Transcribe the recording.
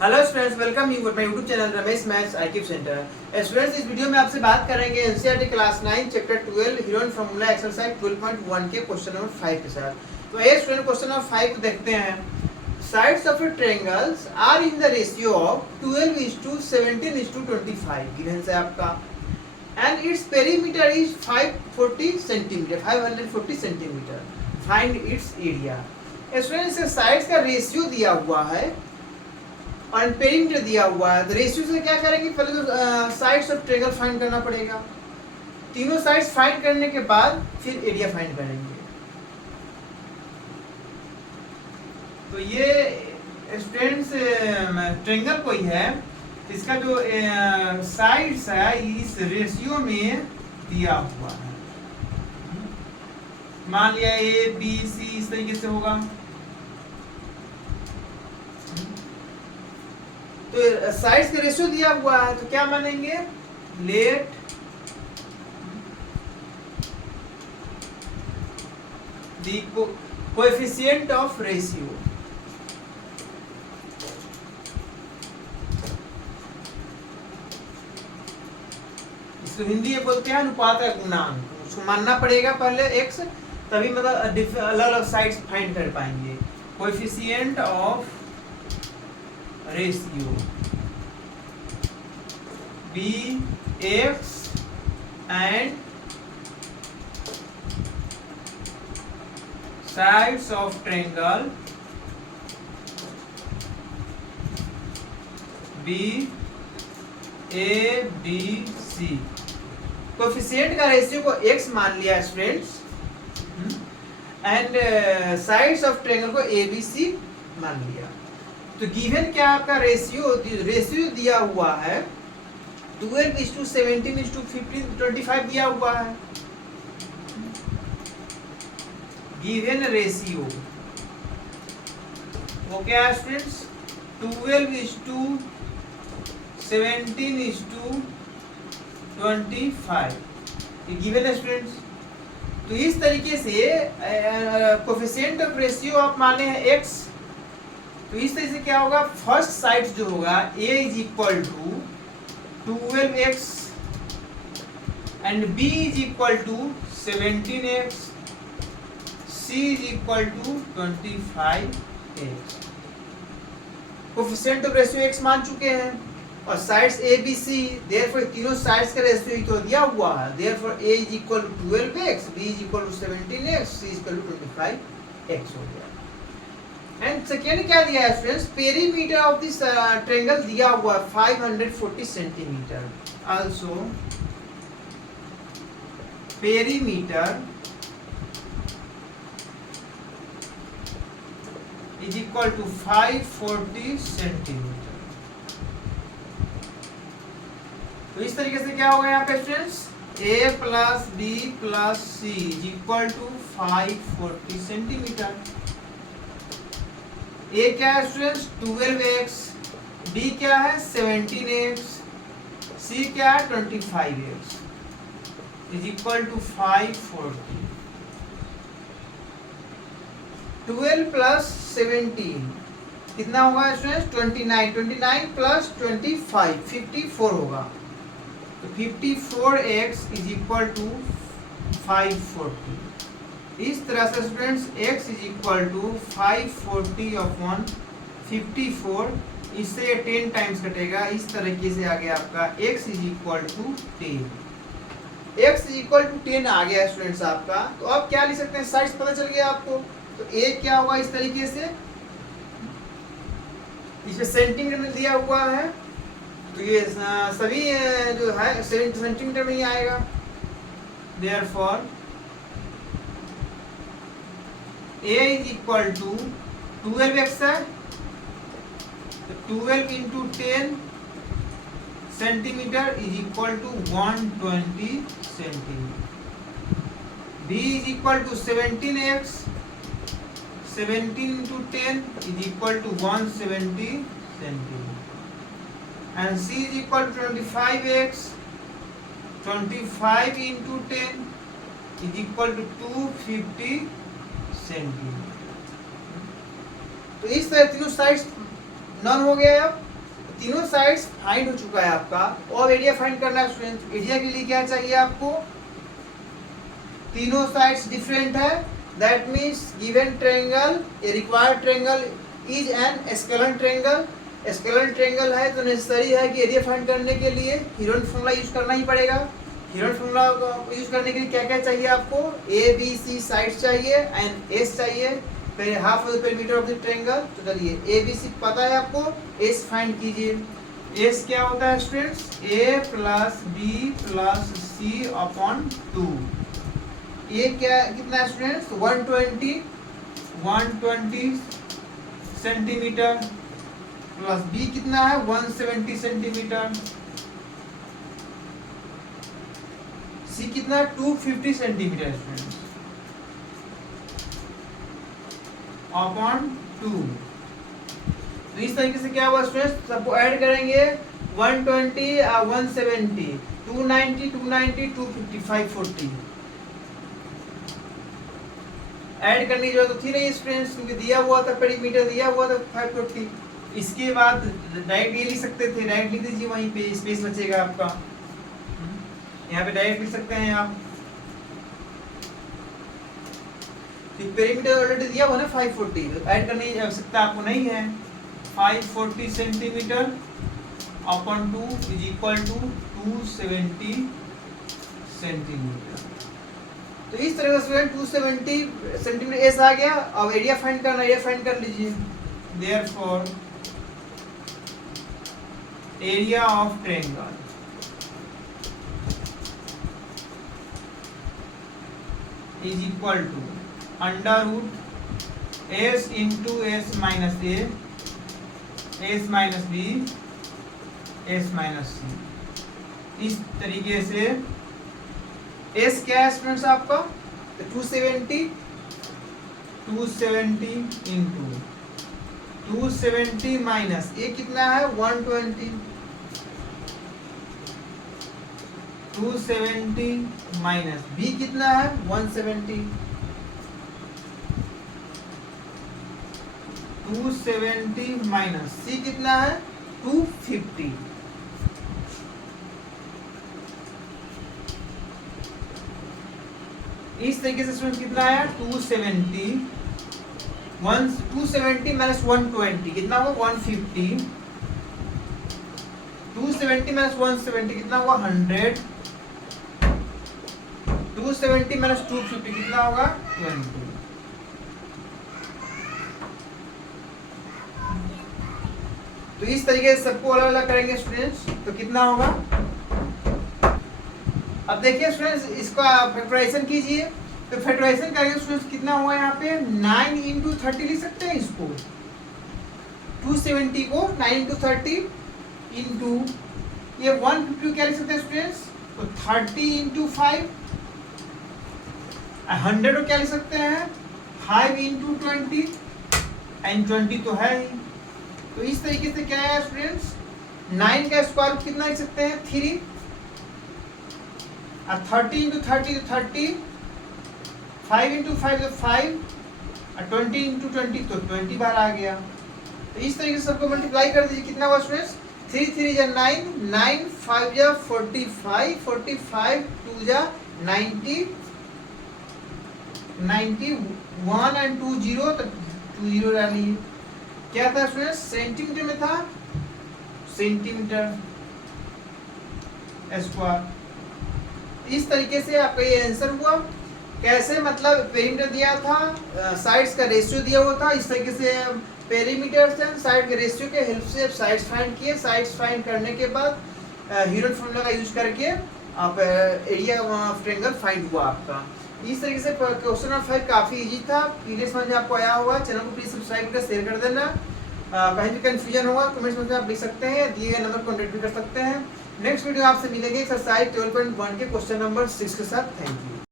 Hello students, welcome you my YouTube channel Ramesh maths IQ centre. Students, इस video में आपसे बात करेंगे NCERT class 9 chapter 12 heroine formula exercise 12.1 के क्वेश्चन नंबर 5 के साथ। तो ये स्टूडेंट क्वेश्चन नंबर 5 को देखते हैं। Sides of a triangles are in the ratio of 12:17:25 given है आपका, and its perimeter is 540 centimetre. Find its area. Students, sides का रेशियो दिया हुआ है और पेरीमीटर दिया हुआ है। तो रेशियो से क्या करेंगे, पहले तो साइड्स ऑफ ट्रायंगल फाइंड करना पड़ेगा। तीनों साइड्स फाइंड करने के बाद फिर एरिया फाइंड करेंगे। तो ये स्टूडेंट्स ट्रायंगल कोई है, इसका जो साइड्स है इस रेशियो में दिया हुआ है। मान लिया ए बी सी इस तरीके से होगा। तो साइड्स का रेशियो दिया हुआ है, तो क्या मानेंगे, let the coefficient of ratio. इसको हिंदी में बोलते हैं अनुपात का गुणांक। उसको मानना पड़ेगा पहले x, तभी मतलब अलग अलग साइड्स फाइंड कर पाएंगे। Coefficient of ratio be x and sides of triangle be a b c. Coefficient का रेशियो को x मान लिया students, and sides of triangle को ए बी सी मान लिया। तो गिवन क्या आपका रेशियो दिया हुआ है 12:17:15:25 दिया हुआ है। गिवन रेशियो वो क्या है स्टूडेंट्स, 12:17:25 ये गिवन है स्टूडेंट्स। तो इस तरीके से कोएफिशिएंट ऑफ रेशियो आप माने हैं x। तो इस तरह से क्या होगा, फर्स्ट साइड जो होगा a is equal to 12x and b is equal to 17x, c is equal to 25x। Coefficient of ratio x मान चुके हैं और sides a b c, therefore तीनों साइड्स का रेशियो तो दिया हुआ है। Therefore a is equal to 12x, b is equal to 17x, c is equal to 25x हो गया। एंड सेकेंड क्या दिया है students, perimeter of this triangle दिया हुआ है 540 centimetre. Also perimeter is equal to 540 centimetre. तो इस तरीके से क्या होगा यहाँ पे students, a plus b plus c is equal to 540 centimetre. a क्या है स्टूडेंट्स 12x, b क्या है 17x, c क्या है 25x is equal to 540। 12 plus 17 कितना होगा स्टूडेंट्स 29, 29 प्लस 25 54 होगा। तो 54x इज इक्वल टू 540। इस तरह से students x is equal to 540 upon 54, इससे 10 टाइम्स कटेगा। इस तरीके से आ गया आपका x is equal to 10। x is equal to 10 आ गया स्टूडेंट्स आपका। तो अब क्या लिख सकते हैं, साइड्स पता चल गया आपको। तो a क्या होगा इस तरीके से, इसमें सेंटीमीटर में दिया हुआ है, तो ये सभी जो है सेंटीमीटर में ही आएगा। Therefore a is equal to 12x है, तो 12 into 10 centimetre is equal to 120 centimetre. b is equal to 17x, 17 into 10 is equal to 170 centimetre. And c is equal to 25x, 25 into 10 is equal to 250 centimetre. तो इस तरह तीनों sides none हो गया। अब तीनों साइड्स फाइंड हो चुका है आपका, और एरिया फाइंड करना है स्टूडेंट। एरिया के लिए क्या चाहिए आपको, तीनों साइड्स डिफरेंट है, that means given triangle, A required triangle is an scalar triangle. Scalar triangle है तो नेसेसरी है कि एरिया फाइंड करने के लिए हीरोन फॉर्मूला यूज करना ही पड़ेगा। हीरोन फॉर्मूला यूज करने के लिए क्या क्या चाहिए आपको, ए बी सी साइड्स चाहिए एंड एस चाहिए, फिर half of the perimeter of the triangle. तो चलिए ए बी सी पता है आपको, एस फाइंड कीजिए। एस क्या होता है स्टूडेंट्स, ए प्लस बी प्लस सी अपॉन 2। ये क्या कितना है स्टूडेंट्स, 120 सेंटीमीटर, प्लस बी कितना है 170 सेंटीमीटर, सी कितना है 250 सेंटीमीटर स्टूडेंट्स अपॉन 2। तो इस तरीके से क्या हुआ स्टूडेंट्स, सबको ऐड करेंगे 120 170 290 290 250 540। ऐड करने की जरूरत थी नहीं स्टूडेंट्स, क्योंकि दिया हुआ था पेरीमीटर, दिया हुआ था 540। इसके बाद डायरेक्ट ये लिख सकते थे, डायरेक्ट लिख दीजिए, वहीं पे स्पेस बचेगा आपका, यहाँ पे डायरेक्ट लिख सकते हैं आप। पेरीमीटर ऑलरेडी दिया हुआ ना 540, तो ऐड करने की आवश्यकता आपको नहीं है। 540 centimetre upon 2 is equal to 270 centimetre. तो इस तरह से 270 सेंटीमीटर एस आ गया। अब एरिया फाइंड करना, एरिया फाइंड कर लीजिए। Therefore area of triangle is equal to under root S into S minus A, S minus B, S minus C. इस तरीके से एस क्या है स्टूडेंट्स आपका, 270 इंटू 270 माइनस ए कितना है 120, 270 माइनस बी कितना है 170, 270 माइनस सी कितना है 250। इस तरीके से स्टूडेंट कितना है 270 माइनस 120 कितना हुआ 150, 270 माइनस 170 कितना हुआ 100, 270 माइनस 250 कितना होगा 20। तो इस तरीके से सबको अलग अलग करेंगे स्टूडेंट्स, तो कितना होगा। अब देखिए स्टूडेंट्स, इसका फैक्टराइजेशन कीजिए। तो फैक्टराइजेशन करेंगे स्टूडेंट्स, कितना हुआ यहाँ पे 9 इंटू 30 लिख सकते हैं इसको, 270 को 9 इंटू 30 इंटू ये 150 क्या लिख सकते हैं स्टूडेंट्स, तो 30 इंटू 5, 100 को क्या लिख सकते हैं 5 इंटू 20 एंड 20 तो है ही। तो इस तरीके से क्या है स्टूडेंट्स, 9 का स्क्वायर रूट कितना लिख सकते हैं 3, और 30 इंटू 30 तो 30, 5 इंटू 5 तो 5, और 20 इंटू 20 तो 20 बार आ गया। तो इस तरीके से सबको मल्टीप्लाई कर दीजिए, कितना हुआ स्टूडेंट्स 3 3 जा 9, 9 5 जा 45, 45 2 जा 90, 91 एंड 2 0, तो 2 0 डालिए। क्या था स्टूडेंट्स, सेंटीमीटर में था, सेंटीमीटर स्क्वायर। इस तरीके से आपका ये आंसर हुआ। कैसे, मतलब पेरीमीटर दिया था, साइड्स का रेशियो दिया हुआ था, इस तरीके से पेरीमीटर से साइड के रेशियो के हेल्प से साइड्स फाइंड किए। साइड्स फाइंड करने के बाद हीरोन फॉर्मूला का यूज करके आप एरिया ऑफ ट्रायंगल फाइंड हुआ आपका। इस तरीके से क्वेश्चन नंबर 5 काफी इजी था, क्लियर समझ में आपको आया होगा। चैनल को प्लीज सब्सक्राइब करके शेयर कर देना। कहीं भी कंफ्यूजन होगा कमेंट्स में आप लिख सकते हैं, दिए गए नंबर कॉन्टेक्ट भी कर सकते हैं। नेक्स्ट वीडियो आपसे मिलेंगे एक्सरसाइज 12.1 के क्वेश्चन नंबर 6 के साथ। Thank you.